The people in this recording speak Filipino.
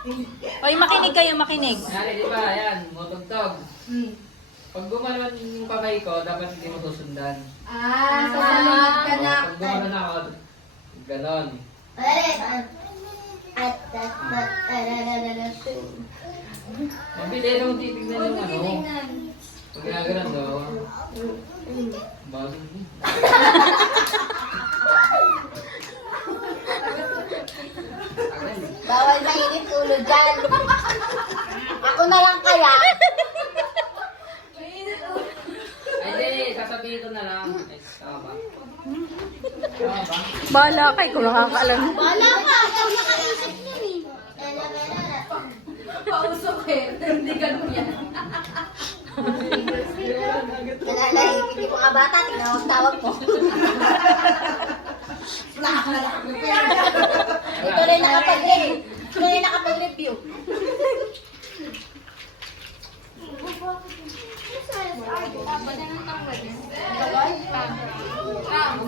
Oy, makinig kayo, makinig. Nangyari, di ba? Ayan, mutugtog. Pag gumanon yung kamay ko, dapat hindi mo susundan. Susunod ka na. Pag gumanon ako, ganon. Mabili nung titignan yung ano. Pag ginaganon daw. Bago din. Bawal mainit ulo dyan. Ako na lang kaya. Ay, di, sasabihin ko na lang. Ay, tama ba? Tama ba? Bahala kay kung nakakaalam. Wala ka. Ikaw nakaisip nun eh. Pausok eh. Hindi ganun yan. Nalalahipin yung mga bata. Tingnan mo tawag mo. Ito rin nakapag-review. Ito rin nakapag-review. Ba't yan ang tawag?